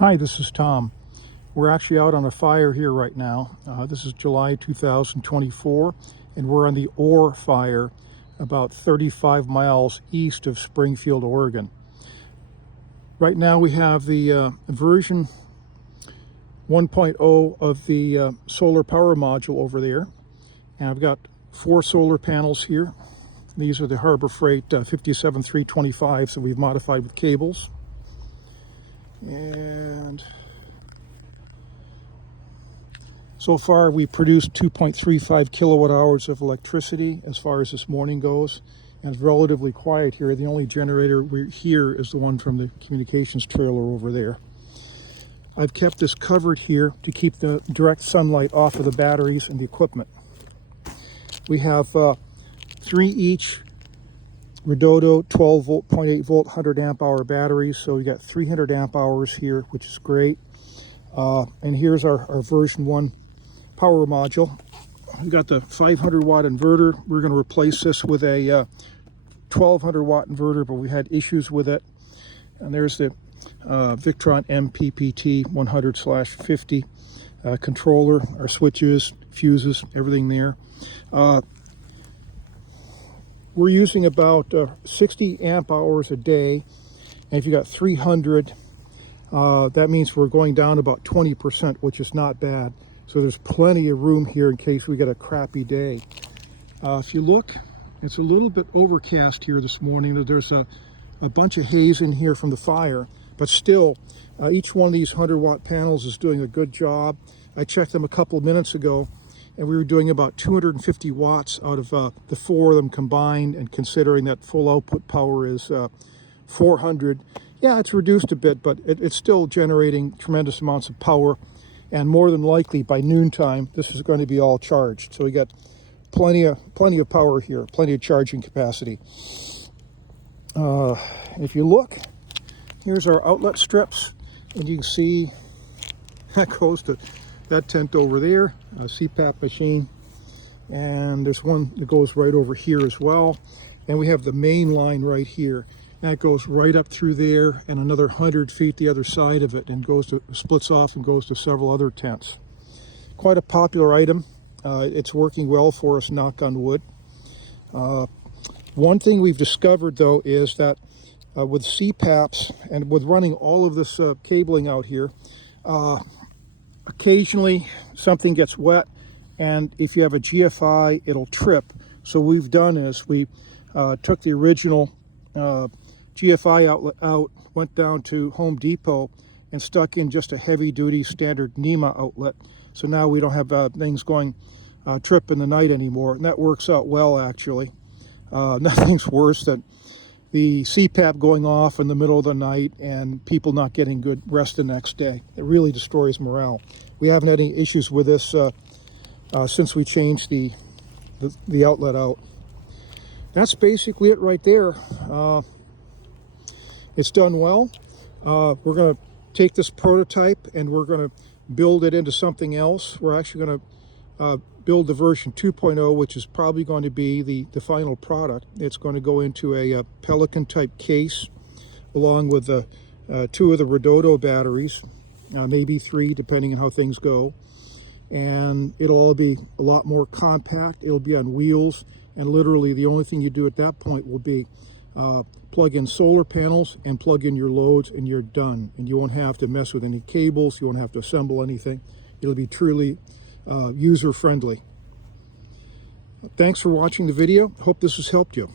Hi, this is Tom. We're actually out on a fire here right now. This is July 2024, and we're on the OR fire about 35 miles east of Springfield, Oregon. Right now we have the version 1.0 of the solar power module over there. And I've got 4 solar panels here. These are the Harbor Freight 57325s that we've modified with cables. And so far we produced 2.35 kilowatt hours of electricity as far as this morning goes. And it's relatively quiet here. The only generator we hear is the one from the communications trailer over there. I've kept this covered here to keep the direct sunlight off of the batteries and the equipment. We have 3 each Redodo 12 volt, 0.8 volt, 100 amp hour batteries. So we got 300 amp hours here, which is great. And here's our version 1 power module. We've got the 500 watt inverter. We're going to replace this with a 1200 watt inverter, but we had issues with it. And there's the Victron MPPT 100/50 controller, our switches, fuses, everything there. We're using about 60 amp hours a day, and if you got 300, that means we're going down about 20%, which is not bad. So there's plenty of room here in case we get a crappy day. If you look, it's a little bit overcast here this morning. There's a bunch of haze in here from the fire, but still, each one of these 100 watt panels is doing a good job. I checked them a couple of minutes ago, and we were doing about 250 watts out of the 4 of them combined, and considering that full output power is 400. Yeah, it's reduced a bit, but it's still generating tremendous amounts of power, and more than likely by noontime this is going to be all charged. So we got plenty of power here, plenty of charging capacity. If you look, here's our outlet strips, and you can see that goes to that tent over there, a CPAP machine, and there's one that goes right over here as well. And we have the main line right here. That goes right up through there and another 100 feet the other side of it, and splits off and goes to several other tents. Quite a popular item. It's working well for us, knock on wood. One thing we've discovered though is that with CPAPs and with running all of this cabling out here, occasionally something gets wet, and if you have a GFI, it'll trip. So what we've done is we took the original GFI outlet out, went down to Home Depot and stuck in just a heavy duty standard NEMA outlet. So now we don't have things going trip in the night anymore, and that works out well actually. Nothing's worse than the CPAP going off in the middle of the night and people not getting good rest the next day. It really destroys morale. We haven't had any issues with this since we changed the outlet out. That's basically it right there. It's done well. We're going to take this prototype and we're going to build it into something else. We're actually going to build the version 2.0, which is probably going to be the final product. It's going to go into a Pelican type case along with 2 of the Redodo batteries, maybe 3 depending on how things go. And it'll all be a lot more compact. It'll be on wheels, and literally the only thing you do at that point will be plug in solar panels and plug in your loads, and you're done. And you won't have to mess with any cables. You won't have to assemble anything. It'll be truly user-friendly. Thanks for watching the video. Hope this has helped you.